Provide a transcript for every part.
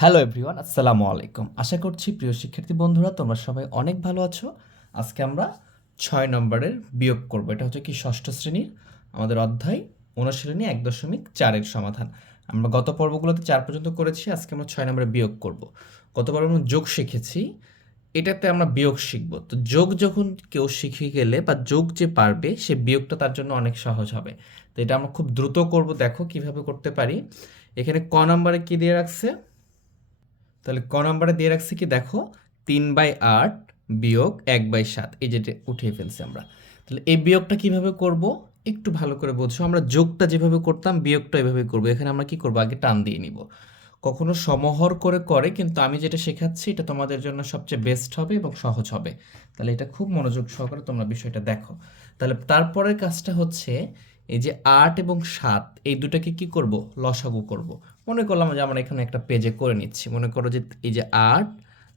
Hello everyone আসসালামু আলাইকুম। আশা করছি প্রিয় শিক্ষার্থী বন্ধুরা, তোমরা সবাই অনেক ভালো আছো। আজকে আমরা ছয় নম্বরের বিয়োগ করব। এটা হচ্ছে কি ষষ্ঠ শ্রেণির আমাদের অধ্যায় অনুশীলনী এক দশমিক চারের সমাধান। আমরা গত পর্বগুলোতে চার পর্যন্ত করেছি, আজকে আমরা ছয় নম্বরে বিয়োগ করব। গত পর্ব আমরা যোগ শিখেছি, এটাতে আমরা বিয়োগ শিখব। তো যোগ যখন কেউ শিখে গেলে বা যোগ যে পারবে, সে বিয়োগটা তার জন্য অনেক সহজ হবে। তো এটা আমরা খুব দ্রুত করব, দেখো কীভাবে করতে পারি। এখানে ক নম্বরে কি দিয়ে রাখছে? তাহলে ক নম্বরে দিয়ে রাখছি কি? দেখো, তিন বাই আট বিয়োগ এক বাই সাত, এই যেটা উঠিয়ে ফেলছি আমরা। তাহলে এই বিয়োগটা কীভাবে করব? একটু ভালো করে বোঝো। আমরা যোগটা যেভাবে করতাম, বিয়োগটা এভাবে করব। এখানে আমরা কি করব? আগে টান দিয়ে নিব। কখনো সমহর করে করে, কিন্তু আমি যেটা শেখাচ্ছি, এটা তোমাদের জন্য সবচেয়ে বেস্ট হবে এবং সহজ হবে। তাহলে এটা খুব মনোযোগ সহকারে তোমরা বিষয়টা দেখো। তাহলে তারপরের কাজটা হচ্ছে এই যে আট এবং সাত, এই দুটাকে কি করব? লসাগু করব। মনে করলাম যে আমরা এখানে একটা পেজে করে নিচ্ছি। মনে করো যে এই যে আট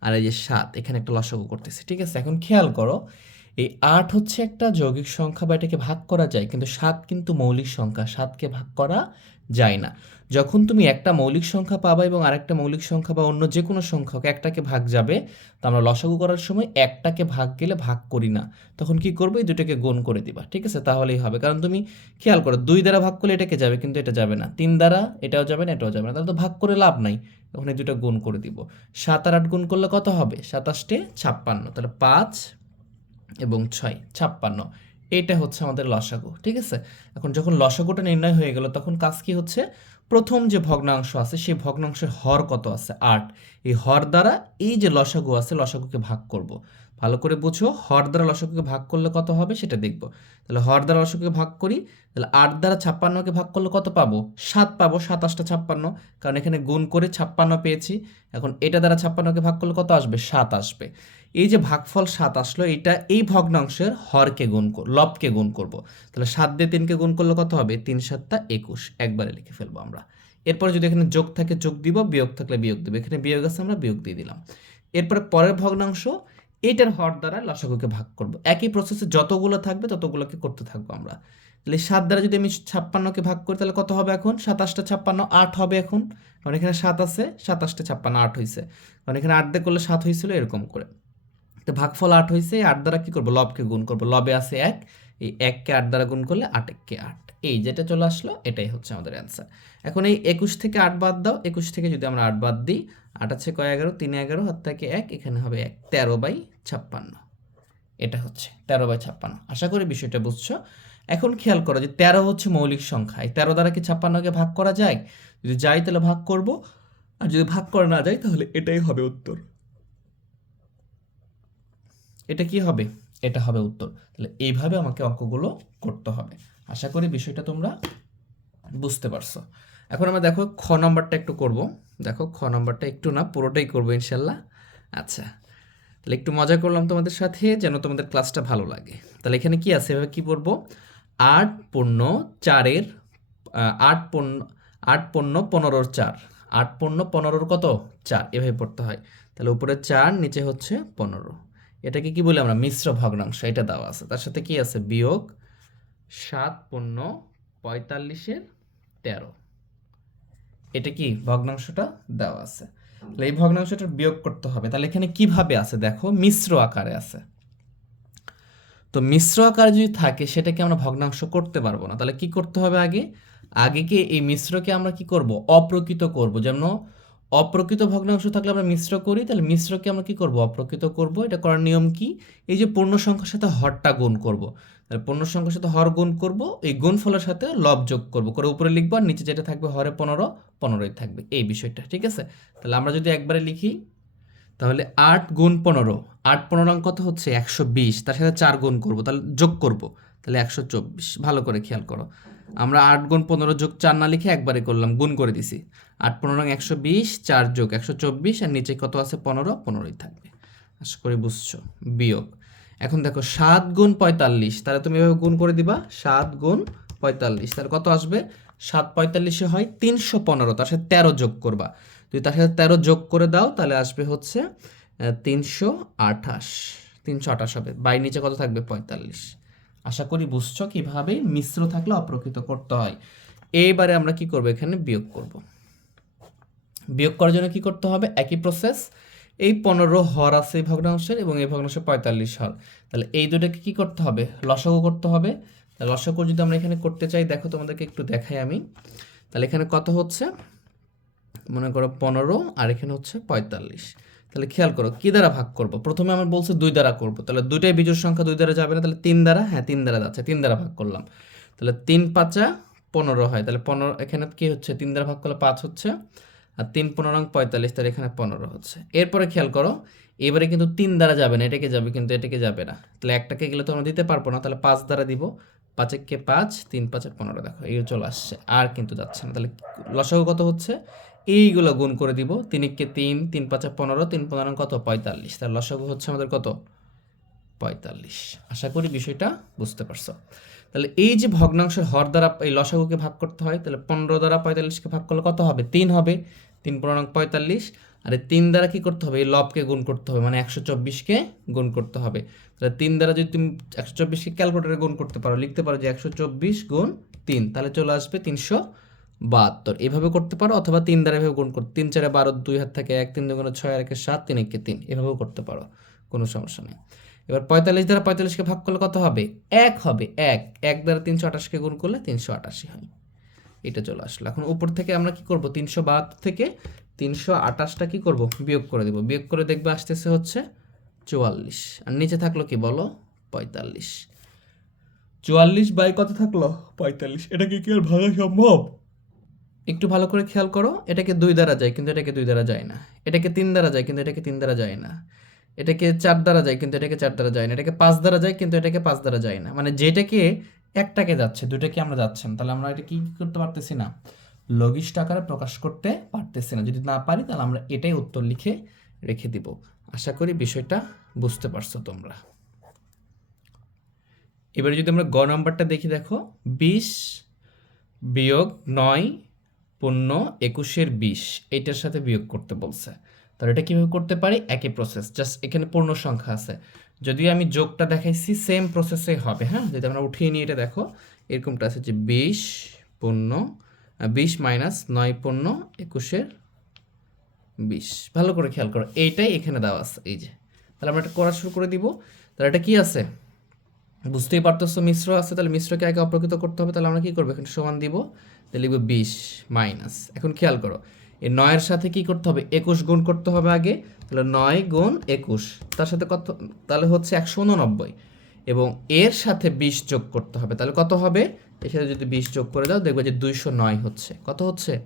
আর এই যে সাত, এখানে একটা লসাগু করতেছি। ঠিক আছে? এখন খেয়াল করো এই আট হচ্ছে একটা যৌগিক সংখ্যা বা এটাকে ভাগ করা যায়, কিন্তু সাত কিন্তু মৌলিক সংখ্যা, সাতকে ভাগ করা যায় না। যখন তুমি একটা মৌলিক সংখ্যা পাবা এবং আরেকটা মৌলিক সংখ্যা বা অন্য যে কোনো সংখ্যক একটাকে ভাগ যাবে, তো আমরা লসাগু করার সময় একটাকে ভাগ গেলে ভাগ করি না। তখন কি করব? এই দুটোকে গুণ করে দিবা, ঠিক আছে? তাহলেই হবে। কারণ তুমি খেয়াল করো, দুই দ্বারা ভাগ করলে এটাকে যাবে, কিন্তু এটা যাবে না। তিন দ্বারা এটাও যাবে না, এটাও যাবে না। তাহলে তো ভাগ করে লাভ নাই। তখন এই দুটো গুণ করে দিব। সাত আর আট গুণ করলে কত হবে? সাতাশটে ছাপ্পান্ন। তাহলে পাঁচ এবং ছয়, ছাপ্পান্ন। এটা হচ্ছে আমাদের লসাগু, ঠিক আছে? এখন যখন লসাগুটা নির্ণয় হয়ে গেল, তখন কাজ কি হচ্ছে? প্রথম যে ভগ্নাংশ আছে, সেই ভগ্নাংশের হর কত আছে? আট। এই হর দ্বারা এই যে লসাগু আছে, লসাগুকে ভাগ করব। ভালো করে বুঝো, হর দ্বারা লসাগুকে ভাগ করলে কত হবে? সেটা দেখব। তাহলে হর দ্বারা লসাগুকে ভাগ করি, তাহলে আট দ্বারা ছাপ্পান্নকে ভাগ করলে কত পাবো? সাত পাবো সাতাশটা ছাপ্পান্ন। কারণ এখানে গুণ করে ছাপ্পান্ন পেয়েছি। এখন এটা দ্বারা ছাপ্পান্নকে ভাগ করলে কত আসবে? সাত আসবে। এই যে ভাগফল সাত আসলো, এটা এই ভগ্নাংশের হরকে গুণ লবকে গুণ করব। তাহলে সাত দিয়ে তিনকে গুণ করলে কত হবে? তিন সাতটা একুশ। একবারে লিখে ফেলব আমরা। এরপরে যদি এখানে যোগ থাকে, যোগ দিব, বিয়োগ থাকলে বিয়োগ দেবো। এখানে বিয়োগ আছে, আমরা বিয়োগ দিয়ে দিলাম। এরপরে পরের ভগ্নাংশ এটার হর দ্বারা লসাগুকে ভাগ করব। একই প্রসেসে যতগুলো থাকবে, ততগুলোকে করতে থাকব আমরা। তাহলে সাত দ্বারা যদি আমি ছাপ্পান্নকে ভাগ করি, তাহলে কত হবে এখন? সাতাশটা ছাপ্পান্ন, আট হবে এখন। কারণ এখানে সাত আছে, সাতাশটা ছাপ্পান্ন, আট হয়েছে কারণ এখানে আট দিয়ে করলে সাত হয়েছিল এরকম করে। তো ভাগফল আট হয়েছে আট দ্বারা কি করব? লবকে গুণ করব। লবে আছে এক, এই এককে আট দ্বারা গুণ করলে আট এককে আট। এই যেটা চলে আসলো, এটাই হচ্ছে আমাদের অ্যান্সার এখন এই একুশ থেকে আট বাদ দাও। একুশ থেকে যদি আমরা আট বাদ দিই, আট আছে কয় এগারো? তিন এগারো হাত থেকে এক, এখানে হবে এক। তেরো বাই ছাপ্পান্ন। এটা হচ্ছে, তেরো বাই ছাপ্পান্ন। আশা করি বিষয়টা বুঝছ। এখন খেয়াল করো যে তেরো হচ্ছে মৌলিক সংখ্যা। এই তেরো দ্বারা কি ছাপ্পান্নকে ভাগ করা যায়? যদি যাই তাহলে ভাগ করব, আর যদি ভাগ করা না যায় তাহলে এটাই হবে উত্তর। এটা কি হবে? এটা হবে উত্তর। তাহলে এইভাবে আমাকে অঙ্কগুলো করতে হবে। আশা করি বিষয়টা তোমরা বুঝতে পারছ। এখন আমরা দেখো খ নম্বরটা একটু করব। দেখো খ নম্বরটা একটু না, পুরোটাই করব ইনশাল্লাহ। আচ্ছা তাহলে একটু মজা করলাম তোমাদের সাথে, যেন তোমাদের ক্লাসটা ভালো লাগে। তাহলে এখানে কি আছে? এভাবে কি পড়ব? আট পণ্য চারের আট পণ্য আট পণ্য পনেরোর চার। আট পণ্য পনেরোর কত? চার। এভাবে পড়তে হয়। তাহলে উপরে চার, নিচে হচ্ছে পনেরো। এটাকে কি বলি আমরা? মিশ্র ভগ্নাংশ, এটা দেওয়া আছে। তার সাথে কি আছে? বিয়োগ সাত পূর্ণ পঁয়তাল্লিশের তেরো। এটা কি ভগ্নাংশটা? দেওয়া আছে। তাহলে এই ভগ্নাংশটা বিয়োগ করতে হবে। তাহলে এখানে কীভাবে আছে? দেখো, মিশ্র আকারে আছে। তো মিশ্র আকারে যদি থাকে, সেটাকে আমরা ভগ্নাংশ করতে পারব না। তাহলে কি করতে হবে আগে? আগে কি এই মিশ্রকে আমরা কি করব? অপ্রকৃত করব। যেন অপ্রকৃত ভগ্নাংশ থাকলে আমরা মিশ্র করি, তাহলে মিশ্রকে আমরা কি করব? অপ্রকৃত করব। এটা করার নিয়ম কি? এই যে পূর্ণ সংখ্যার সাথে হরটা গুণ করব। তাহলে পূর্ণ সংখ্যার সাথে হর গুণ করব, এই গুণফলের সাথে লব যোগ করব। করে উপরে লিখব আর নিচে যেটা থাকবে হরে পনেরো, পনেরোই থাকবে। এই বিষয়টা, ঠিক আছে? তাহলে আমরা যদি একবারে লিখি, তাহলে আট গুণ পনেরো, আট পনেরো কত হচ্ছে একশো বিশ, তার সাথে চার গুণ করব, তাহলে যোগ করব, তাহলে একশো চব্বিশ। ভালো করে খেয়াল করো। আমরা আট গুণ পনেরো যোগ চার না লিখে একবারে করলাম, গুণ করে দিছি। আট পনেরো একশো বিশ, চার যোগ একশো চব্বিশ, আর নিচে কত আছে? পনেরো, পনেরোই থাকবে। আশা করি বুঝছ। বিয়োগ। এখন দেখো, সাত গুণ পঁয়তাল্লিশ, তাহলে তুমি এভাবে গুণ করে দিবা, সাত গুণ পঁয়তাল্লিশ, তাহলে কত আসবে? সাত পঁয়তাল্লিশে হয় তিনশো পনেরো, তার সাথে তেরো যোগ করবা। যদি তার সাথে তেরো যোগ করে দাও, তাহলে আসবে হচ্ছে তিনশো আঠাশ তিনশো আঠাশ হবে। বাই নিচে কত থাকবে? পঁয়তাল্লিশ। আশা করি বুঝছ কীভাবে মিশ্র থাকলে অপ্রকৃত করতে হয়। এইবারে আমরা কি করব? এখানে বিয়োগ করব। বিয়োগ করার জন্য কি করতে হবে? একই প্রসেস এই পনেরো হর আছে এই ভগ্নাংশের এবং এই ভগ্নাংশে পঁয়তাল্লিশ হর। তাহলে এই দুটোকে কি করতে হবে? লসাগু করতে হবে। লসাগু যদি আমরা এখানে করতে চাই, দেখো তোমাদেরকে একটু দেখাই আমি। তাহলে এখানে কত হচ্ছে? মনে করো পনেরো, আর এখানে হচ্ছে পঁয়তাল্লিশ। তাহলে খেয়াল করো, কি দ্বারা ভাগ করব? প্রথমে আমার বলছে দুই দ্বারা করব, তাহলে দুইটাই বিজোড় সংখ্যা দুই দ্বারা যাবে না, তাহলে তিন দ্বারা? হ্যাঁ তিন দ্বারা যাচ্ছে, তিন দ্বারা ভাগ করলাম। তাহলে তিন পাঁচা পনেরো হয়, তাহলে পনেরো, এখানে কি হচ্ছে? তিন দ্বারা ভাগ করলে পাঁচ হচ্ছে, আর তিন পনেরো পঁয়তাল্লিশ, তাহলে এখানে পনেরো হচ্ছে। এরপরে খেয়াল করো, এবারে কিন্তু তিন দ্বারা যাবে না, এটাকে যাবে, কিন্তু এটাকে যাবে না। তাহলে একটাকে গেলে তো আমরা দিতে পারব না, তাহলে পাঁচ দ্বারা দিব, পাঁচেককে পাঁচ, তিন পাঁচের পনেরো, দেখো, এই চলে আসছে, আর কিন্তু যাচ্ছে না। তাহলে লসাগু কত হচ্ছে? এইগুলো গুণ করে দিব। তিনকে তিন তিন পাঁচে পনেরো, তিন পনেরো কত? পঁয়তাল্লিশ। তার লসাগু হচ্ছে আমাদের কত? পঁয়তাল্লিশ। আশা করি বিষয়টা বুঝতে পারছ। তাহলে এই যে ভগ্নাংশের হর দ্বারা এই লসাগুকে ভাগ করতে হয়, তাহলে পনেরো দ্বারা পঁয়তাল্লিশকে ভাগ করলে কত হবে? তিন হবে। তিন পনেরো পঁয়তাল্লিশ। আর এই তিন দ্বারা কী করতে হবে? এই লবকে গুণ করতে হবে মানে একশো চব্বিশকে গুণ করতে হবে। তাহলে তিন দ্বারা যদি তুমি একশো চব্বিশকে ক্যালকুলেটারে গুণ করতে পারো, লিখতে পারো যে একশো চব্বিশ গুণ তিন, তাহলে চলে আসবে তিনশো বাহাত্তর। এভাবে করতে পারো অথবা তিন দ্বারা এভাবে গুণ করতে তিন চারে বারো, দুই হাত থাকে এক, তিন দুগুণে ছয়, আর একে সাত, তিন একে তিন। এভাবেও করতে পারো, কোনো সমস্যা নেই। এবার পঁয়তাল্লিশ দ্বারা পঁয়তাল্লিশকে ভাগ করলে কত হবে? এক হবে, এক। এক দ্বারা তিনশো আঠাশকে গুণ করলে তিনশো আটাশি হয়। এটা চলে আসলো। এখন উপর থেকে আমরা কি করব? তিনশো বাহাত্তর থেকে তিনশো আটাশটা কি করব? বিয়োগ করে দেব। বিয়োগ করে দেখবে আসতেছে হচ্ছে চুয়াল্লিশ। আর নিচে থাকল কি বলো? পঁয়তাল্লিশ। চুয়াল্লিশ বাই কত থাকল? পঁয়তাল্লিশ। এটাকে কি আর ভাঙা সম্ভব? একটু ভালো করে খেয়াল করো, এটাকে দুই দ্বারা যায়, কিন্তু এটাকে দুই দ্বারা যায় না। এটাকে তিন দ্বারা যায়, কিন্তু এটাকে তিন দ্বারা যায় না। এটাকে চার দ্বারা যায়, কিন্তু এটাকে চার দ্বারা যায় না। এটাকে পাঁচ দ্বারা যায়, কিন্তু এটাকে পাঁচ দ্বারা যায় না। মানে যেটাকে একটাকে যাচ্ছে দুটাকে আমরা যাচ্ছি না তাহলে আমরা এটা কি করতে পারতেছি না? লঘিষ্ঠ আকারে প্রকাশ করতে পারতেছি না। যদি না পারি, তাহলে আমরা এটাই উত্তর লিখে রেখে দিব। আশা করি বিষয়টা বুঝতে পারছ তোমরা। এবারে যদি আমরা গ নাম্বারটা দেখি, দেখো, বিশ বিয়োগ নয় পূর্ণ একুশের বিশ, এইটার সাথে বিয়োগ করতে বলছে। তাহলে এটা কীভাবে করতে পারি? একই প্রসেস জাস্ট এখানে পূর্ণ সংখ্যা আছে। যদিও আমি যোগটা দেখাইছি সেম প্রসেসে হবে হ্যাঁ? যদি আমরা উঠিয়ে নিয়ে এটা, দেখো, এরকমটা আছে যে বিশ পূর্ণ বিশ মাইনাস নয় পূর্ণ একুশের বিশ। ভালো করে খেয়াল করো, এইটাই এখানে দেওয়া আছে, এই যে। তাহলে আমরা এটা করা শুরু করে দিব। তাহলে এটা কি আছে? বুঝতেই পারতেছো, মিশ্র আছে, তাহলে মিশ্রকে আগে অপ্রকৃত করতে হবে, তাহলে আমরা কি করব? এখানে সমান দিব। তাহলে লিখব বিশ মাইনাস। এখন খেয়াল করো এই নয়ের সাথে কি করতে হবে? একুশ গুণ করতে হবে আগে, তাহলে নয় গুণ একুশ। তার সাথে কত, তাহলে হচ্ছে একশো উননব্বই। এবং এর সাথে বিশ যোগ করতে হবে, তাহলে কত হবে? এর সাথে যদি বিশ যোগ করে দাও, দেখবে যে দুইশো নয় হচ্ছে। কত হচ্ছে?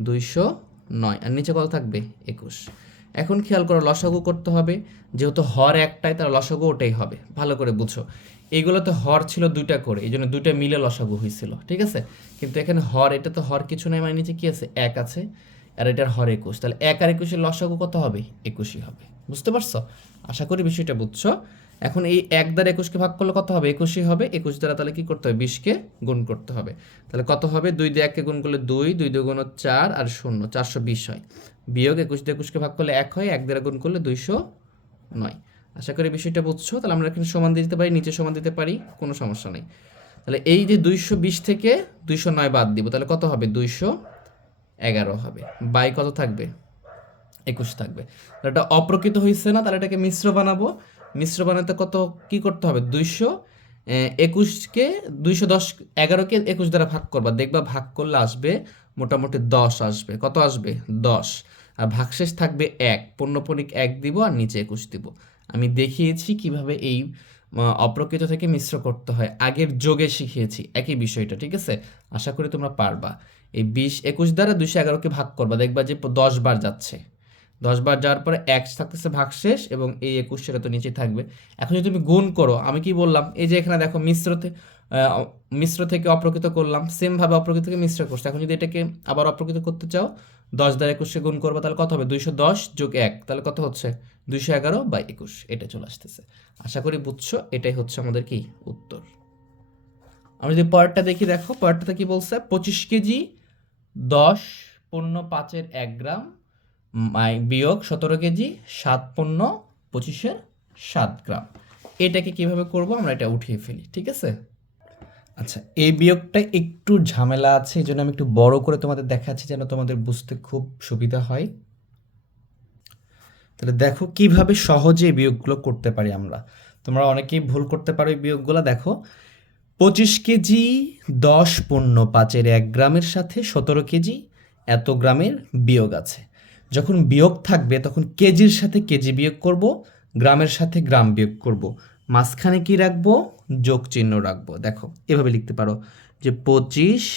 দুইশো নয়। আর নিচে কত থাকবে? একুশ। এখন খেয়াল করো, লসাগু করতে হবে। যেহেতু হর একটাই তার লসাগু ওটাই হবে। ভালো করে বুঝো। এইগুলোতে হর ছিল দুইটা করে, এই জন্য দুইটা মিলে লসাগু হয়েছিল, ঠিক আছে? কিন্তু এখানে হর, এটা তো হর কিছু নেই মানে নিচে কি আছে? এক আছে, আর এটার হর একুশ। তাহলে এক আর একুশের লসাগু কত হবে? একুশই হবে। বুঝতে পারছ? আশা করি বিষয়টা বুঝছ। এখন এই এক দ্বারা একুশকে ভাগ করলে কত হবে? একুশই হবে। একুশ দ্বারা তাহলে কি করতে হবে? বিশকে গুণ করতে হবে। তাহলে কত হবে? দুই দিয়ে এককে গুণ করলে দুই দুই দিয়ে গুণ চার আর শূন্য, চারশো বিশ হয়। বিয়োগ একুশ দিয়ে একুশকে ভাগ করলে এক হয়, এক দ্বারা গুণ করলে দুইশো নয়। আশা করি বিষয়টা বুঝছ? তাহলে আমরা এখানে সমান দিতে পারি, নিচে সমান দিতে পারি, কোনো সমস্যা নেই। তাহলে এই যে দুইশো বিশ থেকে দুইশো নয় বাদ দিব, তাহলে কত হবে? দুইশো এগারো হবে। বাই কত থাকবে? একুশ থাকবে। তাহলে এটা অপ্রকৃত হয়েছে না, তাহলে এটাকে মিশ্র বানাবো। মিশ্র বানাতে কত, কি করতে হবে? দুইশো একুশকে, দুইশো দশ এগারোকে একুশ দ্বারা ভাগ করবা। দেখবা ভাগ করলে আসবে মোটামুটি দশ আসবে। কত আসবে? দশ। আর ভাগশেষ থাকবে এক। পণ্যপণিক এক দিব আর নিচে একুশ দিব। আমি দেখিয়েছি কীভাবে এই অপ্রকৃত থেকে মিশ্র করতে হয়। আগের যোগে শিখিয়েছি, একই বিষয়টা, ঠিক আছে? আশা করি তোমরা পারবা। এই বিশ একুশ দ্বারা দুইশো এগারোকে ভাগ করবা, দেখবা যে দশ বার যাচ্ছে। দশ বার যাওয়ার পরে এক থাকতেছে ভাগ শেষ এবং এই একুশ সেটা তো নিচেই থাকবে। এখন যদি তুমি গুণ করো, আমি কি বললাম? এই যে এখানে দেখো মিশ্রতে মিশ্র থেকে অপ্রকৃত করলাম সেমভাবে অপ্রকৃত থেকে মিশ্র করছে। এখন যদি এটাকে আবার অপ্রকৃত করতে চাও, দশ দ্বারা একুশে গুণ করব, তাহলে কত হবে? দুইশো দশ যোগ এক, তাহলে কত হচ্ছে? দুইশো এগারো বাই একুশ, এটা চলে আসতেছে। আশা করি বুঝছ, এটাই হচ্ছে আমাদের কি উত্তর। আমরা যদি পরেরটা দেখি, দেখো পরেরটাতে কি বলছে? পঁচিশ কেজি, দশ পণ্য পাঁচের এক গ্রাম বিয়োগ সতেরো কেজি, সাত পণ্য পঁচিশের সাত গ্রাম। এটাকে কীভাবে করব? আমরা এটা উঠিয়ে ফেলি, ঠিক আছে? আচ্ছা এই বিয়োগটা একটু ঝামেলা আছে এই জন্য আমি একটু বড় করে তোমাদের দেখাচ্ছি, যেন তোমাদের বুঝতে খুব সুবিধা হয়। তাহলে দেখো কীভাবে সহজে বিয়োগগুলো করতে পারি আমরা। তোমরা অনেকেই ভুল করতে পারো এই বিয়োগগুলো। দেখো, পঁচিশ কেজি দশ পণ্য পাঁচের এক গ্রামের সাথে সতেরো কেজি এত গ্রামের বিয়োগ আছে। যখন বিয়োগ থাকবে, তখন কেজির সাথে কেজি বিয়োগ করব, গ্রামের সাথে গ্রাম বিয়োগ করব। মাঝখানে কি রাখব? যোগ চিহ্ন রাখব। দেখো, এভাবে লিখতে পারো যে পঁচিশ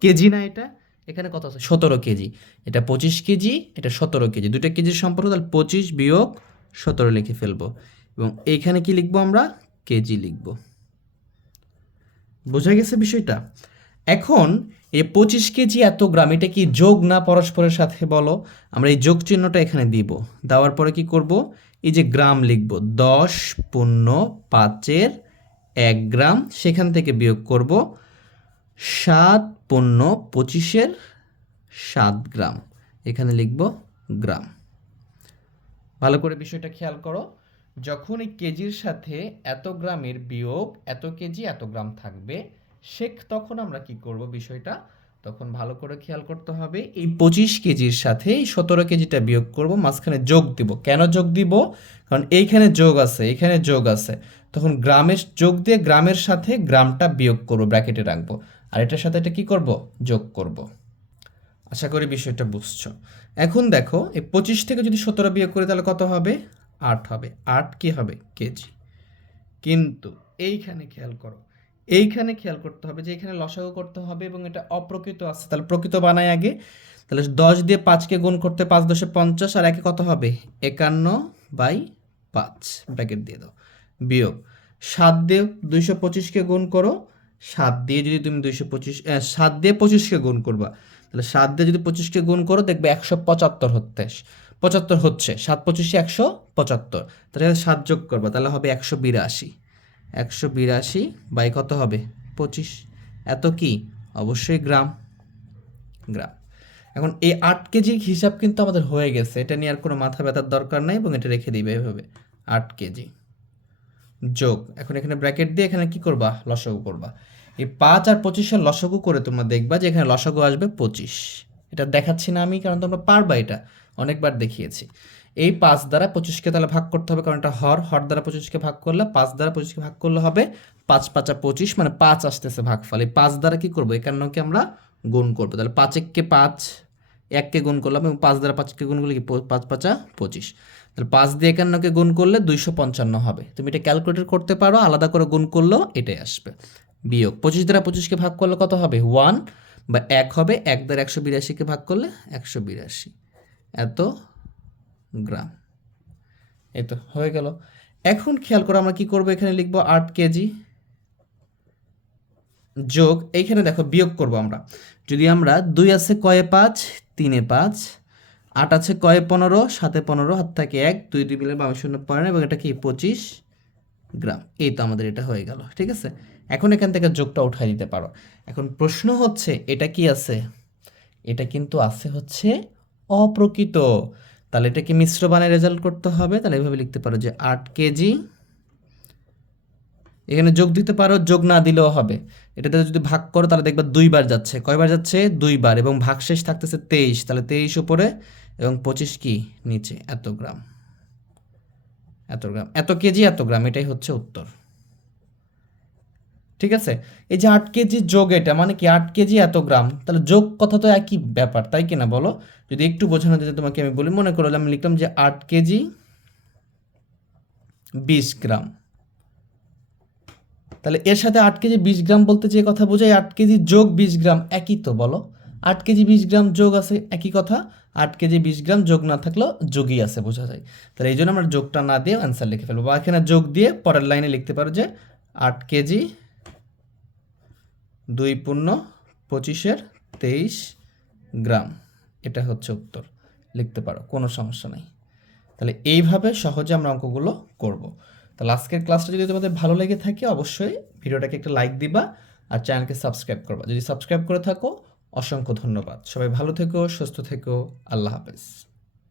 কেজি না এটা এখানে কত আছে? সতেরো কেজি। এটা পঁচিশ কেজি, এটা সতেরো কেজি। দুটো কেজির সম্পর্ক, তাহলে পঁচিশ বিয়োগ সতেরো লিখে ফেলব। এবং এইখানে কি লিখব আমরা? কেজি লিখব। বোঝা গেছে বিষয়টা? এখন এই পঁচিশ কেজি এত গ্রাম, এটা কি যোগ না পরস্পরের সাথে বলো? আমরা এই যোগ চিহ্নটা এখানে দিব। দেওয়ার পরে কি করব? এই যে গ্রাম লিখব। দশ পূর্ণ পাঁচের এক গ্রাম, সেখান থেকে বিয়োগ করব। সাত পণ্য পঁচিশের সাত গ্রাম। এখানে লিখব গ্রাম। ভালো করে বিষয়টা খেয়াল করো। যখন এই কেজির সাথে এত গ্রামের বিয়োগ, এত কেজি, এত গ্রাম থাকবে, শেখ তখন আমরা কি করব বিষয়টা? তখন ভালো করে খেয়াল করতে হবে। এই পঁচিশ কেজির সাথে এই সতেরো কেজিটা বিয়োগ করব, মাঝখানে যোগ দিব। কেন যোগ দিব? কারণ এইখানে যোগ আছে, এখানে যোগ আছে। তখন গ্রামের যোগ দিয়ে গ্রামের সাথে গ্রামটা বিয়োগ করব, ব্র্যাকেটে রাখব। আর এটার সাথে এটা কি করব? যোগ করব। আশা করি বিষয়টা বুঝছ। এখন দেখো, এই পঁচিশ থেকে যদি সতেরো বিয়োগ করি তাহলে কত হবে? আট হবে। আট কি হবে? কেজি। কিন্তু এইখানে খেয়াল করো, এইখানে খেয়াল করতে হবে যে এখানে লসাগু করতে হবে এবং এটা অপ্রকৃত আছে। তাহলে প্রকৃত বানায় আগে। তাহলে দশ দিয়ে পাঁচকে গুণ করতে পাঁচ দশে পঞ্চাশ, আর একে কত হবে? একান্ন বাই পাঁচ। ব্র্যাকেট দিয়ে দাও। বিয়োগ। সাত দিয়ে দুইশো পঁচিশকে গুণ করো সাত দিয়ে যদি তুমি দুইশো পঁচিশ সাত দিয়ে পঁচিশকে গুণ করবা, তাহলে সাত দিয়ে যদি পঁচিশকে গুণ করো, দেখবে একশো পঁচাত্তর হচ্ছে পঁচাত্তর হচ্ছে, সাত পঁচিশে একশো পঁচাত্তর, তাহলে সাত যোগ করবা, তাহলে হবে একশো বিরাশি একশো বিরাশি বাই কত হবে? পঁচিশ, এত কি? অবশ্যই গ্রাম গ্রাম। এখন এই আট কেজি হিসাব কিন্তু আমাদের হয়ে গেছে, এটা নিয়ে আর কোনো মাথা ব্যথার দরকার নাই এবং এটা রেখে দিবে এভাবে, আট কেজি। যোগ। এখন এখানে ব্র্যাকেট দিয়ে এখানে কি করবা? লসগু করবা। এই পাঁচ আর পঁচিশের লসগু করে তোমরা দেখবা যে এখানে লসগু আসবে পঁচিশ। এটা দেখাচ্ছি না আমি, কারণ তোমরা পারবা এটা। অনেকবার দেখিয়েছি। এই পাঁচ দ্বারা পঁচিশকে তাহলে ভাগ করতে হবে, কারণ এটা হর। হর দ্বারা পঁচিশকে ভাগ করলে পাঁচ দ্বারা পঁচিশকে ভাগ করলে হবে পাঁচ, পাঁচা পঁচিশ মানে পাঁচ আসতেছে ভাগফল। এই পাঁচ দ্বারা কি করব? একান্নকে আমরা গুণ করব। তাহলে পাঁচ এককে পাঁচ, এককে গুণ করলাম এবং পাঁচ দ্বারা পাঁচকে গুণ করলে কি? পাঁচ, পাঁচা পঁচিশ। তাহলে পাঁচ দিয়ে একান্নকে গুণ করলে দুইশো পঞ্চান্ন হবে। তুমি এটা ক্যালকুলেটর করতে পারো, আলাদা করে গুণ করলেও এটাই আসবে। বিয়োগ পঁচিশ দ্বারা পঁচিশকে ভাগ করলে কত হবে? ওয়ান বা এক হবে, এক দ্বারা একশো বিরাশিকে ভাগ করলে একশো বিরাশি। এত গ্রাম। এই তো হয়ে গেল। এখন খেয়াল করে আমরা কি করব? এখানে লিখব আট কেজি যোগ, এইখানে দেখো বিয়োগ করব আমরা। যদি আমরা দুই আছে কয়ে পাঁচ, তিনে পাঁচ আট আছে কয়ে পনেরো? সাতে পনেরো, হাত থাকে এক, দুই দুই মিলে বামে শূন্য পড়ে এবং এটা কি? পঁচিশ গ্রাম। এই তো আমাদের এটা হয়ে গেল, ঠিক আছে? এখন এখান থেকে যোগটা উঠাই দিতে পারো। এখন প্রশ্ন হচ্ছে, এটা কি আছে? এটা কিন্তু আছে হচ্ছে অপ্রকৃত। তাহলে এটাকে মিশ্র বানায় রেজাল্ট করতে হবে? তাহলে এভাবে লিখতে পারো যে আট কেজি। এখানে যোগ দিতে পারো, যোগ না দিলেও হবে। এটাতে যদি ভাগ করো, তাহলে দেখবে দুইবার যাচ্ছে। কয়বার যাচ্ছে? দুইবার, এবং ভাগ শেষ থাকতেছে তেইশ। তাহলে তেইশ উপরে এবং পঁচিশ কি নিচে? এত গ্রাম। এত গ্রাম। এত কেজি, এত গ্রাম। এটাই হচ্ছে উত্তর। ঠিক আছে? এই যে আট কেজি যোগ এটা মানে কি আট কেজি এত গ্রাম? তাহলে যোগ কথা তো একই ব্যাপার, তাই কিনা বলো? যদি একটু বোঝানো যেতে তোমাকে, আমি বলি, মনে করো আমি লিখলাম যে আট কেজি বিশ গ্রাম। তাহলে এর সাথে আট কেজি বিশ গ্রাম বলতে যে কথা বোঝায়, আট কেজি যোগ বিশ গ্রাম, একই তো বলো? আট কেজি বিশ গ্রাম যোগ আছে একই কথা, আট কেজি বিশ গ্রাম যোগ না থাকলেও যোগই আছে বোঝা যায়। তাহলে এই জন্য আমরা যোগটা না দিয়ে অ্যান্সার লিখে ফেলব। বা এখানে যোগ দিয়ে পরের লাইনে লিখতে পারো যে আট কেজি দুই পূর্ণ পঁচিশের তেইশ গ্রাম। এটা হচ্ছে উত্তর। লিখতে পারো, কোনো সমস্যা নাই। তাহলে এইভাবে সহজে আমরা অঙ্কগুলো করব। তাহলে আজকের ক্লাসটা যদি তোমাদের ভালো লেগে থাকে, অবশ্যই ভিডিওটাকে একটা লাইক দিবা আর চ্যানেলকে সাবস্ক্রাইব করবা। যদি সাবস্ক্রাইব করে থাকো অসংখ্য ধন্যবাদ। সবাই ভালো থেকো সুস্থ থেকো। আল্লাহ হাফেজ।